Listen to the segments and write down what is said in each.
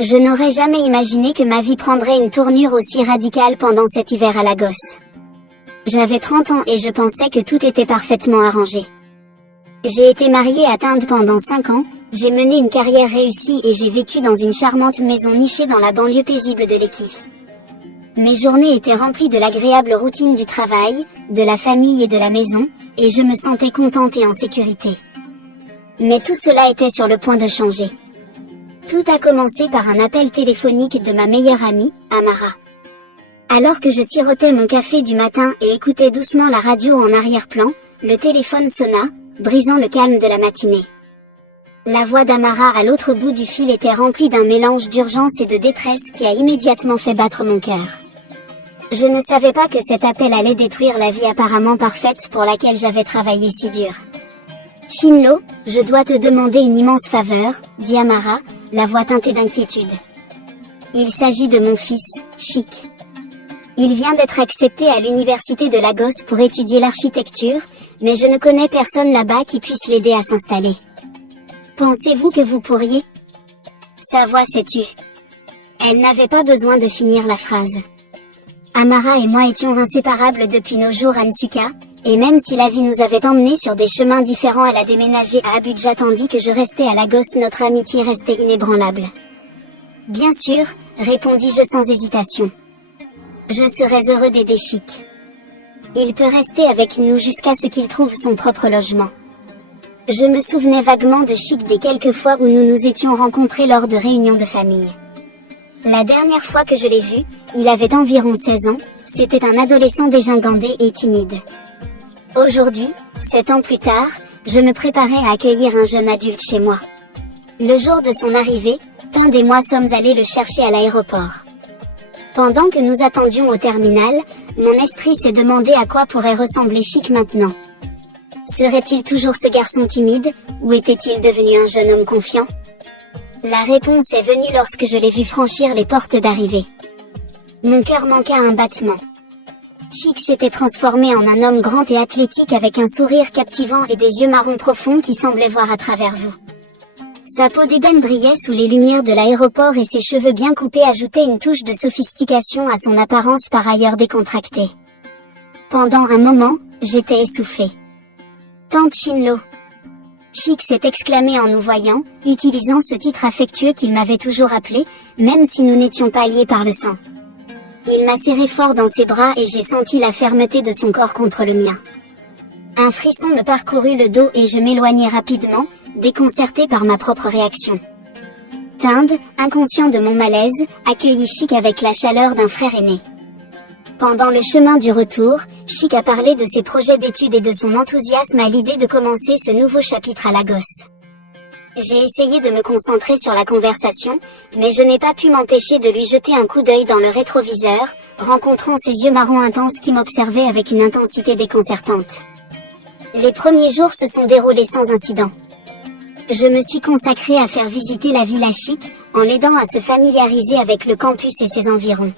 Je n'aurais jamais imaginé que ma vie prendrait une tournure aussi radicale pendant cet hiver à Lagos. J'avais 30 ans et je pensais que tout était parfaitement arrangé. J'ai été mariée à Tinde pendant 5 ans, j'ai mené une carrière réussie et j'ai vécu dans une charmante maison nichée dans la banlieue paisible de Lekki. Mes journées étaient remplies de l'agréable routine du travail, de la famille et de la maison, et je me sentais contente et en sécurité. Mais tout cela était sur le point de changer. Tout a commencé par un appel téléphonique de ma meilleure amie, Amara. Alors que je sirotais mon café du matin et écoutais doucement la radio en arrière-plan, le téléphone sonna, brisant le calme de la matinée. La voix d'Amara à l'autre bout du fil était remplie d'un mélange d'urgence et de détresse qui a immédiatement fait battre mon cœur. Je ne savais pas que cet appel allait détruire la vie apparemment parfaite pour laquelle j'avais travaillé si dur. Shinlo, je dois te demander une immense faveur, dit Amara, la voix teintée d'inquiétude. Il s'agit de mon fils, Chic. Il vient d'être accepté à l'université de Lagos pour étudier l'architecture, mais je ne connais personne là-bas qui puisse l'aider à s'installer. Pensez-vous que vous pourriez ? Sa voix s'est tue. Elle n'avait pas besoin de finir la phrase. Amara et moi étions inséparables depuis nos jours à Nsuka, et même si la vie nous avait emmenés sur des chemins différents, elle a déménagé à Abuja tandis que je restais à Lagos, notre amitié restait inébranlable. Bien sûr, répondis-je sans hésitation. Je serais heureux d'aider Chic. Il peut rester avec nous jusqu'à ce qu'il trouve son propre logement. Je me souvenais vaguement de Chic des quelques fois où nous nous étions rencontrés lors de réunions de famille. La dernière fois que je l'ai vu, il avait environ 16 ans, c'était un adolescent dégingandé et timide. Aujourd'hui, 7 ans plus tard, je me préparais à accueillir un jeune adulte chez moi. Le jour de son arrivée, Tinde et moi sommes allés le chercher à l'aéroport. Pendant que nous attendions au terminal, mon esprit s'est demandé à quoi pourrait ressembler Chic maintenant. Serait-il toujours ce garçon timide, ou était-il devenu un jeune homme confiant ? La réponse est venue lorsque je l'ai vu franchir les portes d'arrivée. Mon cœur manqua un battement. Chic s'était transformé en un homme grand et athlétique avec un sourire captivant et des yeux marrons profonds qui semblaient voir à travers vous. Sa peau d'ébène brillait sous les lumières de l'aéroport et ses cheveux bien coupés ajoutaient une touche de sophistication à son apparence par ailleurs décontractée. Pendant un moment, j'étais essoufflée. Tante Shinlo. Chic s'est exclamé en nous voyant, utilisant ce titre affectueux qu'il m'avait toujours appelé, même si nous n'étions pas liés par le sang. Il m'a serré fort dans ses bras et j'ai senti la fermeté de son corps contre le mien. Un frisson me parcourut le dos et je m'éloignai rapidement, déconcertée par ma propre réaction. Tinde, inconscient de mon malaise, accueillit Chic avec la chaleur d'un frère aîné. Pendant le chemin du retour, Chic a parlé de ses projets d'études et de son enthousiasme à l'idée de commencer ce nouveau chapitre à Lagos. J'ai essayé de me concentrer sur la conversation, mais je n'ai pas pu m'empêcher de lui jeter un coup d'œil dans le rétroviseur, rencontrant ses yeux marrons intenses qui m'observaient avec une intensité déconcertante. Les premiers jours se sont déroulés sans incident. Je me suis consacrée à faire visiter la ville à Chic, en l'aidant à se familiariser avec le campus et ses environs.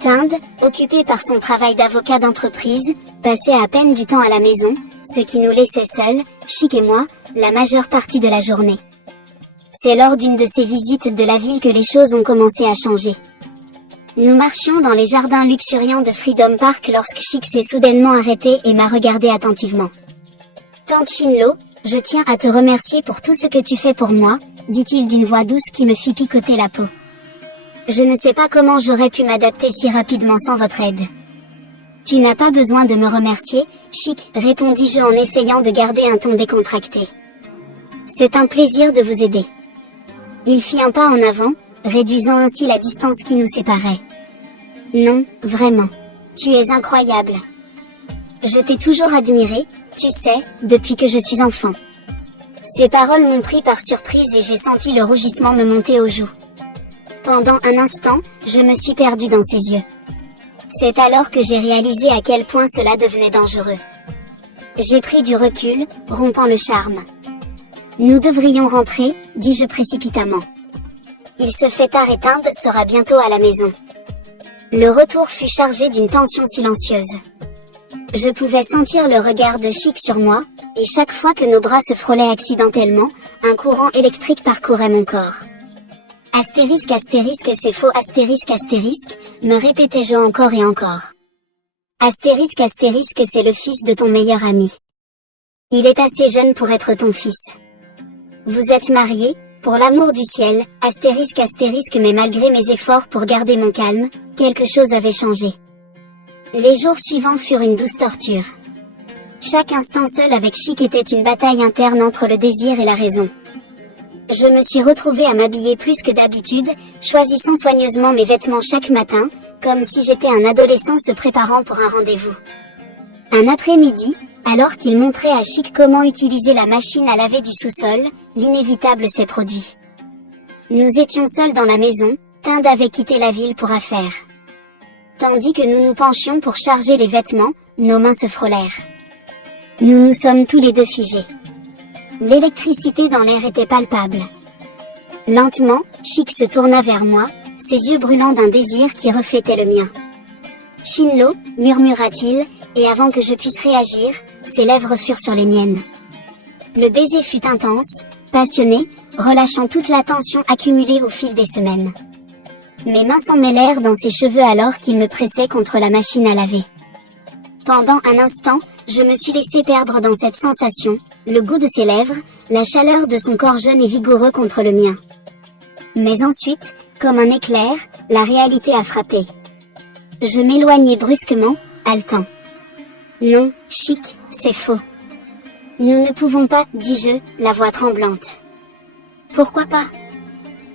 Tinde, occupé par son travail d'avocat d'entreprise, passait à peine du temps à la maison, ce qui nous laissait seuls, Chic et moi, la majeure partie de la journée. C'est lors d'une de ces visites de la ville que les choses ont commencé à changer. Nous marchions dans les jardins luxuriants de Freedom Park lorsque Chic s'est soudainement arrêté et m'a regardé attentivement. Tante Shinlo, je tiens à te remercier pour tout ce que tu fais pour moi, dit-il d'une voix douce qui me fit picoter la peau. Je ne sais pas comment j'aurais pu m'adapter si rapidement sans votre aide. Tu n'as pas besoin de me remercier, Chic, répondis-je en essayant de garder un ton décontracté. C'est un plaisir de vous aider. Il fit un pas en avant, réduisant ainsi la distance qui nous séparait. Non, vraiment. Tu es incroyable. Je t'ai toujours admiré, tu sais, depuis que je suis enfant. Ces paroles m'ont pris par surprise et j'ai senti le rougissement me monter aux joues. Pendant un instant, je me suis perdue dans ses yeux. C'est alors que j'ai réalisé à quel point cela devenait dangereux. J'ai pris du recul, rompant le charme. Nous devrions rentrer, dis-je précipitamment. Il se fait tard et Tinde sera bientôt à la maison. Le retour fut chargé d'une tension silencieuse. Je pouvais sentir le regard de Chic sur moi, et chaque fois que nos bras se frôlaient accidentellement, un courant électrique parcourait mon corps. Astérisque astérisque c'est faux astérisque astérisque, me répétais-je encore et encore. Astérisque astérisque c'est le fils de ton meilleur ami. Il est assez jeune pour être ton fils. Vous êtes mariés, pour l'amour du ciel, astérisque astérisque mais malgré mes efforts pour garder mon calme, quelque chose avait changé. Les jours suivants furent une douce torture. Chaque instant seul avec Chic était une bataille interne entre le désir et la raison. Je me suis retrouvée à m'habiller plus que d'habitude, choisissant soigneusement mes vêtements chaque matin, comme si j'étais un adolescent se préparant pour un rendez-vous. Un après-midi, alors qu'il montrait à Chic comment utiliser la machine à laver du sous-sol, l'inévitable s'est produit. Nous étions seuls dans la maison, Tind avait quitté la ville pour affaires. Tandis que nous nous penchions pour charger les vêtements, nos mains se frôlèrent. Nous nous sommes tous les deux figés. L'électricité dans l'air était palpable. Lentement, Chic se tourna vers moi, ses yeux brûlants d'un désir qui reflétait le mien. « Shinlo » murmura-t-il, et avant que je puisse réagir, ses lèvres furent sur les miennes. Le baiser fut intense, passionné, relâchant toute la tension accumulée au fil des semaines. Mes mains s'en mêlèrent dans ses cheveux alors qu'il me pressait contre la machine à laver. Pendant un instant, je me suis laissé perdre dans cette sensation, le goût de ses lèvres, la chaleur de son corps jeune et vigoureux contre le mien. Mais ensuite, comme un éclair, la réalité a frappé. Je m'éloignai brusquement, haletant. Non, Chic, c'est faux. Nous ne pouvons pas, dis-je, la voix tremblante. Pourquoi pas?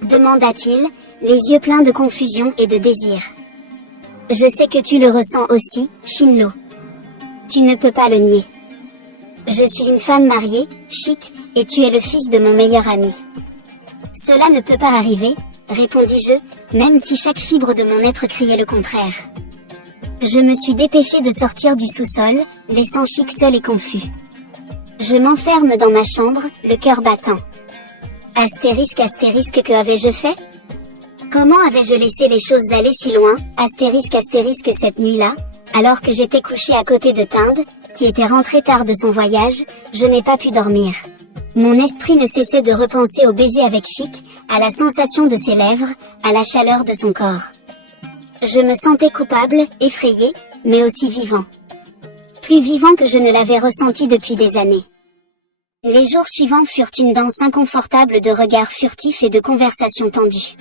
Demanda-t-il, les yeux pleins de confusion et de désir. Je sais que tu le ressens aussi, Shinlo. Tu ne peux pas le nier. Je suis une femme mariée, Chic, et tu es le fils de mon meilleur ami. Cela ne peut pas arriver, répondis-je, même si chaque fibre de mon être criait le contraire. Je me suis dépêchée de sortir du sous-sol, laissant Chic seul et confus. Je m'enferme dans ma chambre, le cœur battant. Astérisque astérisque que avais-je fait? Comment avais-je laissé les choses aller si loin, astérisque astérisque cette nuit-là, alors que j'étais couché à côté de Tind, qui était rentré tard de son voyage, je n'ai pas pu dormir. Mon esprit ne cessait de repenser au baiser avec Chic, à la sensation de ses lèvres, à la chaleur de son corps. Je me sentais coupable, effrayé, mais aussi vivant. Plus vivant que je ne l'avais ressenti depuis des années. Les jours suivants furent une danse inconfortable de regards furtifs et de conversations tendues.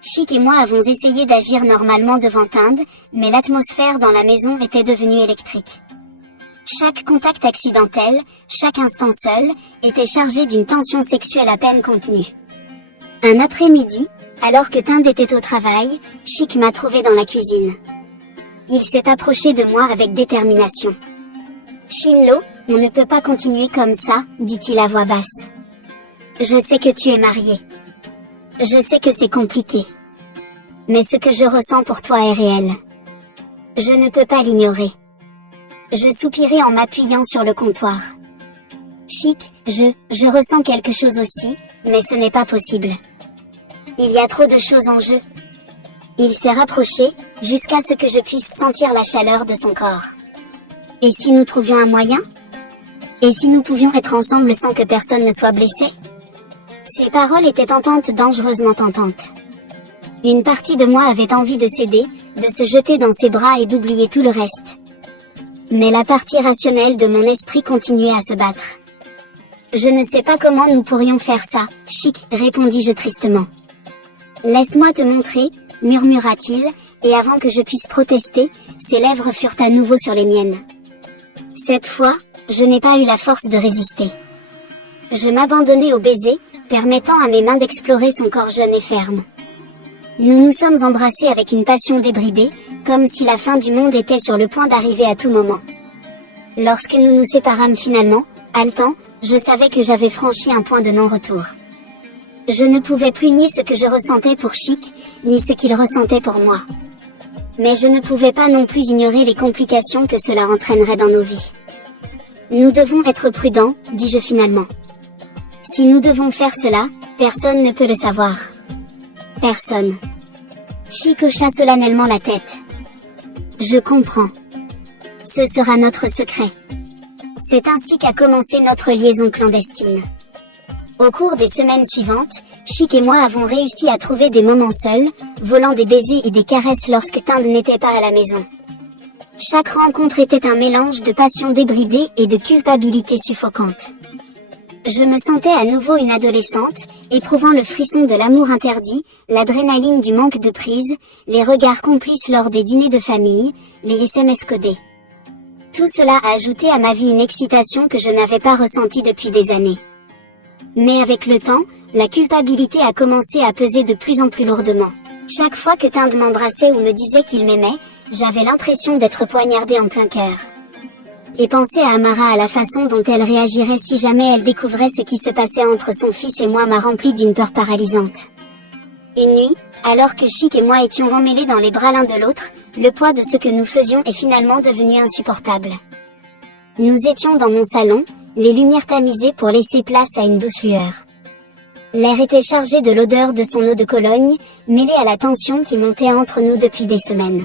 Chic et moi avons essayé d'agir normalement devant Tind, mais l'atmosphère dans la maison était devenue électrique. Chaque contact accidentel, chaque instant seul, était chargé d'une tension sexuelle à peine contenue. Un après-midi, alors que Tind était au travail, Chic m'a trouvé dans la cuisine. Il s'est approché de moi avec détermination. « Shinlo, on ne peut pas continuer comme ça, dit-il à voix basse. Je sais que tu es marié. Je sais que c'est compliqué. Mais ce que je ressens pour toi est réel. Je ne peux pas l'ignorer. » Je soupirai en m'appuyant sur le comptoir. Chic, je ressens quelque chose aussi, mais ce n'est pas possible. Il y a trop de choses en jeu. Il s'est rapproché, jusqu'à ce que je puisse sentir la chaleur de son corps. Et si nous trouvions un moyen? Et si nous pouvions être ensemble sans que personne ne soit blessé? Ces paroles étaient tentantes, dangereusement tentantes. Une partie de moi avait envie de céder, de se jeter dans ses bras et d'oublier tout le reste. Mais la partie rationnelle de mon esprit continuait à se battre. Je ne sais pas comment nous pourrions faire ça, Chic, répondis-je tristement. Laisse-moi te montrer, murmura-t-il, et avant que je puisse protester, ses lèvres furent à nouveau sur les miennes. Cette fois, je n'ai pas eu la force de résister. Je m'abandonnai au baiser, permettant à mes mains d'explorer son corps jeune et ferme. Nous nous sommes embrassés avec une passion débridée, comme si la fin du monde était sur le point d'arriver à tout moment. Lorsque nous nous séparâmes finalement, haletant, je savais que j'avais franchi un point de non-retour. Je ne pouvais plus nier ce que je ressentais pour Chic, ni ce qu'il ressentait pour moi. Mais je ne pouvais pas non plus ignorer les complications que cela entraînerait dans nos vies. Nous devons être prudents, dis-je finalement. Si nous devons faire cela, personne ne peut le savoir. Personne. Chic hocha solennellement la tête. Je comprends. Ce sera notre secret. C'est ainsi qu'a commencé notre liaison clandestine. Au cours des semaines suivantes, Chic et moi avons réussi à trouver des moments seuls, volant des baisers et des caresses lorsque Tind n'était pas à la maison. Chaque rencontre était un mélange de passion débridée et de culpabilité suffocante. Je me sentais à nouveau une adolescente, éprouvant le frisson de l'amour interdit, l'adrénaline du manque de prise, les regards complices lors des dîners de famille, les SMS codés. Tout cela a ajouté à ma vie une excitation que je n'avais pas ressentie depuis des années. Mais avec le temps, la culpabilité a commencé à peser de plus en plus lourdement. Chaque fois que Tind m'embrassait ou me disait qu'il m'aimait, j'avais l'impression d'être poignardée en plein cœur. Et penser à Amara, à la façon dont elle réagirait si jamais elle découvrait ce qui se passait entre son fils et moi, m'a rempli d'une peur paralysante. Une nuit, alors que Chic et moi étions emmêlés dans les bras l'un de l'autre, le poids de ce que nous faisions est finalement devenu insupportable. Nous étions dans mon salon, les lumières tamisées pour laisser place à une douce lueur. L'air était chargé de l'odeur de son eau de Cologne, mêlée à la tension qui montait entre nous depuis des semaines.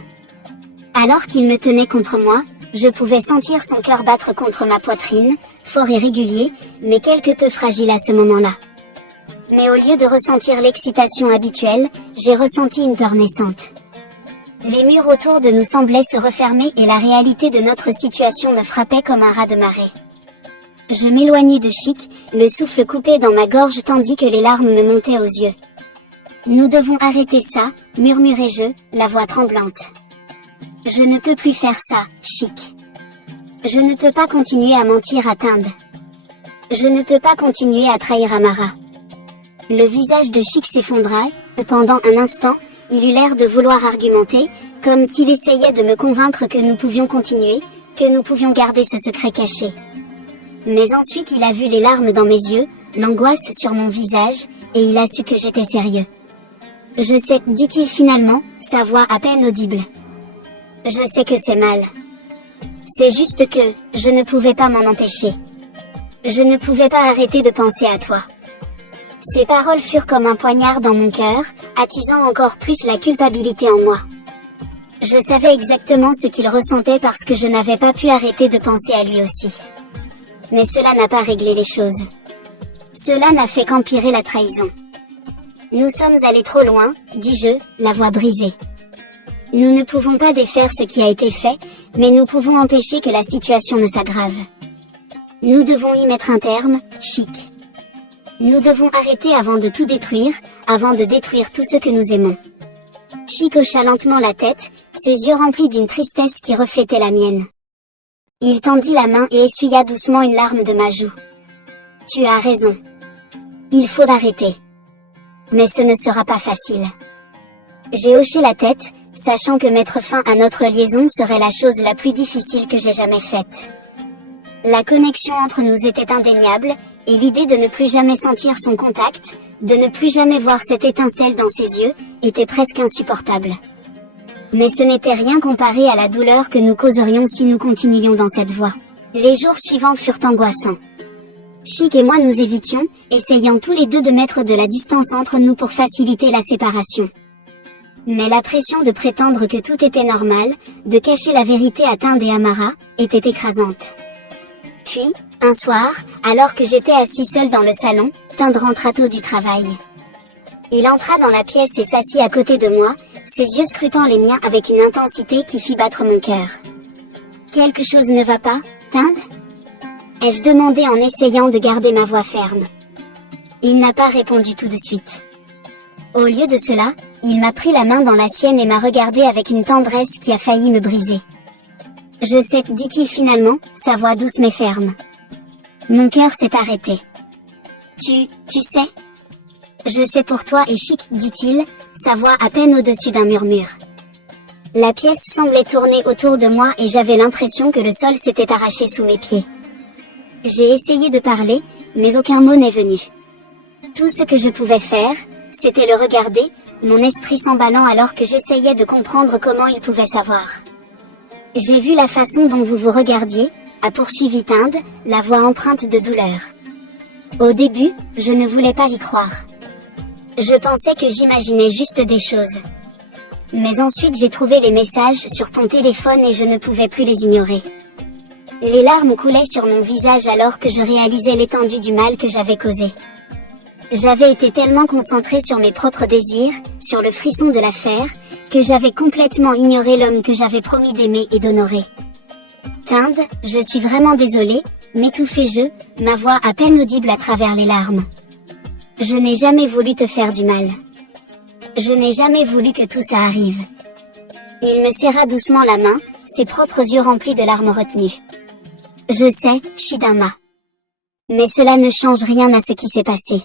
Alors qu'il me tenait contre moi, je pouvais sentir son cœur battre contre ma poitrine, fort et régulier, mais quelque peu fragile à ce moment-là. Mais au lieu de ressentir l'excitation habituelle, j'ai ressenti une peur naissante. Les murs autour de nous semblaient se refermer et la réalité de notre situation me frappait comme un raz de marée. Je m'éloignai de Chic, le souffle coupé dans ma gorge tandis que les larmes me montaient aux yeux. « Nous devons arrêter ça, murmurai-je, la voix tremblante. Je ne peux plus faire ça, Chic. Je ne peux pas continuer à mentir à Tind. Je ne peux pas continuer à trahir Amara. » Le visage de Chic s'effondra, et pendant un instant, il eut l'air de vouloir argumenter, comme s'il essayait de me convaincre que nous pouvions continuer, que nous pouvions garder ce secret caché. Mais ensuite il a vu les larmes dans mes yeux, l'angoisse sur mon visage, et il a su que j'étais sérieux. « Je sais, dit-il finalement, sa voix à peine audible. Je sais que c'est mal. C'est juste que, je ne pouvais pas m'en empêcher. Je ne pouvais pas arrêter de penser à toi. » Ces paroles furent comme un poignard dans mon cœur, attisant encore plus la culpabilité en moi. Je savais exactement ce qu'il ressentait parce que je n'avais pas pu arrêter de penser à lui aussi. Mais cela n'a pas réglé les choses. Cela n'a fait qu'empirer la trahison. Nous sommes allés trop loin, dis-je, la voix brisée. Nous ne pouvons pas défaire ce qui a été fait, mais nous pouvons empêcher que la situation ne s'aggrave. Nous devons y mettre un terme, Chic. Nous devons arrêter avant de tout détruire, avant de détruire tout ce que nous aimons. Chic hocha lentement la tête, ses yeux remplis d'une tristesse qui reflétait la mienne. Il tendit la main et essuya doucement une larme de ma joue. « Tu as raison. Il faut arrêter. Mais ce ne sera pas facile. » J'ai hoché la tête, sachant que mettre fin à notre liaison serait la chose la plus difficile que j'ai jamais faite. La connexion entre nous était indéniable, et l'idée de ne plus jamais sentir son contact, de ne plus jamais voir cette étincelle dans ses yeux, était presque insupportable. Mais ce n'était rien comparé à la douleur que nous causerions si nous continuions dans cette voie. Les jours suivants furent angoissants. Chic et moi nous évitions, essayant tous les deux de mettre de la distance entre nous pour faciliter la séparation. Mais la pression de prétendre que tout était normal, de cacher la vérité à Tind et Amara, était écrasante. Puis, un soir, alors que j'étais assis seul dans le salon, Tind rentra tôt du travail. Il entra dans la pièce et s'assit à côté de moi, ses yeux scrutant les miens avec une intensité qui fit battre mon cœur. « Quelque chose ne va pas, Tind ?» ai-je demandé en essayant de garder ma voix ferme. Il n'a pas répondu tout de suite. Au lieu de cela, il m'a pris la main dans la sienne et m'a regardé avec une tendresse qui a failli me briser. « Je sais, dit-il finalement, sa voix douce mais ferme. Mon cœur s'est arrêté. Tu sais ? Je sais pour toi et Chic, dit-il, sa voix à peine au-dessus d'un murmure. La pièce semblait tourner autour de moi et j'avais l'impression que le sol s'était arraché sous mes pieds. J'ai essayé de parler, mais aucun mot n'est venu. Tout ce que je pouvais faire, c'était le regarder, mon esprit s'emballant alors que j'essayais de comprendre comment il pouvait savoir. « J'ai vu la façon dont vous vous regardiez », a poursuivi Tind, la voix empreinte de douleur. Au début, je ne voulais pas y croire. Je pensais que j'imaginais juste des choses. Mais ensuite j'ai trouvé les messages sur ton téléphone et je ne pouvais plus les ignorer. Les larmes coulaient sur mon visage alors que je réalisais l'étendue du mal que j'avais causé. J'avais été tellement concentrée sur mes propres désirs, sur le frisson de l'affaire, que j'avais complètement ignoré l'homme que j'avais promis d'aimer et d'honorer. Tind, je suis vraiment désolée, m'étouffai-je, ma voix à peine audible à travers les larmes. Je n'ai jamais voulu te faire du mal. Je n'ai jamais voulu que tout ça arrive. Il me serra doucement la main, ses propres yeux remplis de larmes retenues. Je sais, Shidama. Mais cela ne change rien à ce qui s'est passé.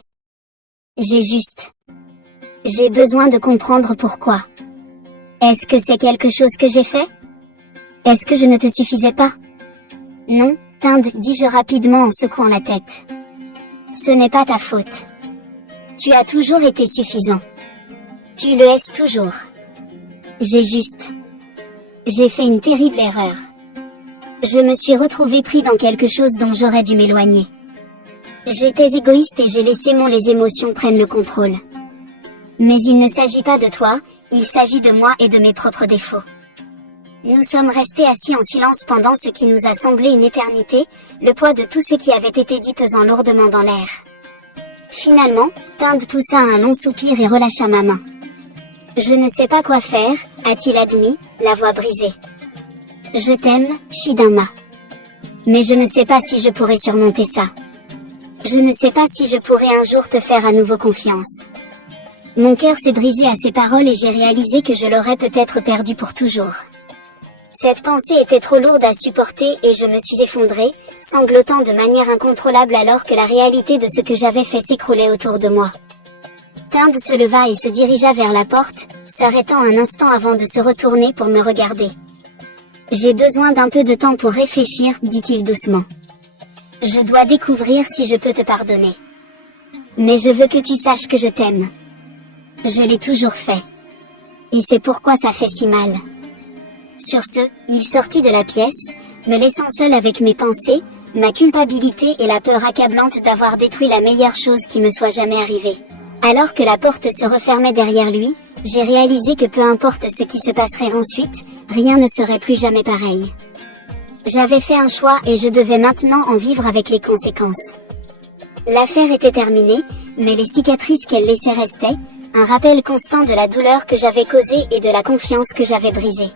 J'ai besoin de comprendre pourquoi. Est-ce que c'est quelque chose que j'ai fait? Est-ce que je ne te suffisais pas? Non, Tind, dis-je rapidement en secouant la tête. Ce n'est pas ta faute. Tu as toujours été suffisant. Tu le es toujours. J'ai fait une terrible erreur. Je me suis retrouvé pris dans quelque chose dont j'aurais dû m'éloigner. J'étais égoïste et j'ai laissé les émotions prennent le contrôle. Mais il ne s'agit pas de toi, il s'agit de moi et de mes propres défauts. Nous sommes restés assis en silence pendant ce qui nous a semblé une éternité, le poids de tout ce qui avait été dit pesant lourdement dans l'air. Finalement, Tind poussa un long soupir et relâcha ma main. Je ne sais pas quoi faire, a-t-il admis, la voix brisée. Je t'aime, Shidama. Mais je ne sais pas si je pourrai surmonter ça. Je ne sais pas si je pourrai un jour te faire à nouveau confiance. Mon cœur s'est brisé à ces paroles et j'ai réalisé que je l'aurais peut-être perdu pour toujours. Cette pensée était trop lourde à supporter et je me suis effondrée, sanglotant de manière incontrôlable alors que la réalité de ce que j'avais fait s'écroulait autour de moi. Tind se leva et se dirigea vers la porte, s'arrêtant un instant avant de se retourner pour me regarder. J'ai besoin d'un peu de temps pour réfléchir, dit-il doucement. Je dois découvrir si je peux te pardonner. Mais je veux que tu saches que je t'aime. Je l'ai toujours fait. Et c'est pourquoi ça fait si mal. Sur ce, il sortit de la pièce, me laissant seule avec mes pensées, ma culpabilité et la peur accablante d'avoir détruit la meilleure chose qui me soit jamais arrivée. Alors que la porte se refermait derrière lui, j'ai réalisé que peu importe ce qui se passerait ensuite, rien ne serait plus jamais pareil. J'avais fait un choix et je devais maintenant en vivre avec les conséquences. L'affaire était terminée, mais les cicatrices qu'elle laissait restaient, un rappel constant de la douleur que j'avais causée et de la confiance que j'avais brisée.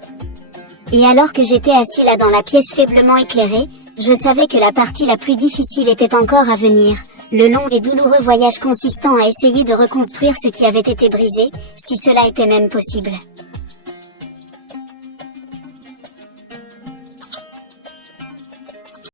Et alors que j'étais assis là dans la pièce faiblement éclairée, je savais que la partie la plus difficile était encore à venir, le long et douloureux voyage consistant à essayer de reconstruire ce qui avait été brisé, si cela était même possible.